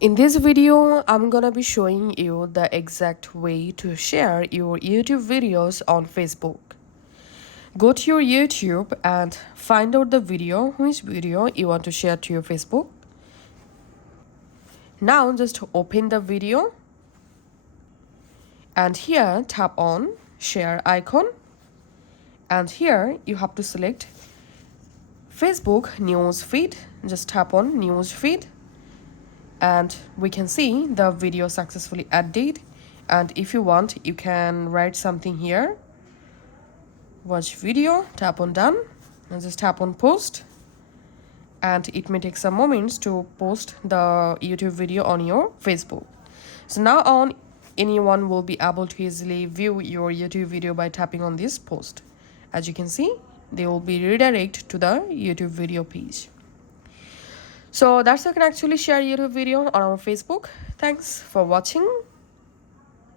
In this video, I'm gonna be showing you the exact way to share your YouTube videos on Facebook. Go to your YouTube and find out the video, which video you want to share to your Facebook. Now just open the video and here tap on share icon, and here you have to select Facebook news feed. Just tap on news feed and we can see the video successfully added. And if you want, you can write something here. Watch video, tap on done, and just tap on post. And it may take some moments to post the YouTube video on your Facebook. So now on, anyone will be able to easily view your YouTube video by tapping on this post. As you can see, they will be redirected to the YouTube video page. So that's how you can actually share YouTube video on our Facebook. Thanks for watching.